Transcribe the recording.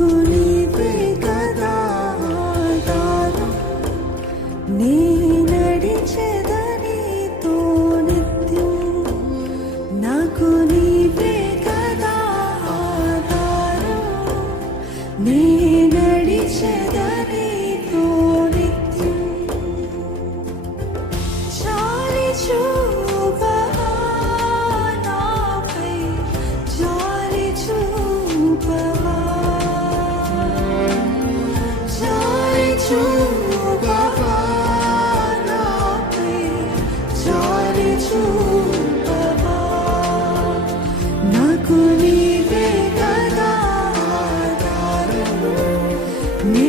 నాకు నీవే కదా ఆధారం, నీ నడిచెదనితో నిత్యం. నాకు నీవే కదా ఆధారం, నీ నడిచెదనితో నిత్యం. జాలి చూపవా నాపై, జాలి చూపవా, జాలి చూపవా నాపై, జాలి చూపవా. నాకు నీవే కదా ఆధారం, నీ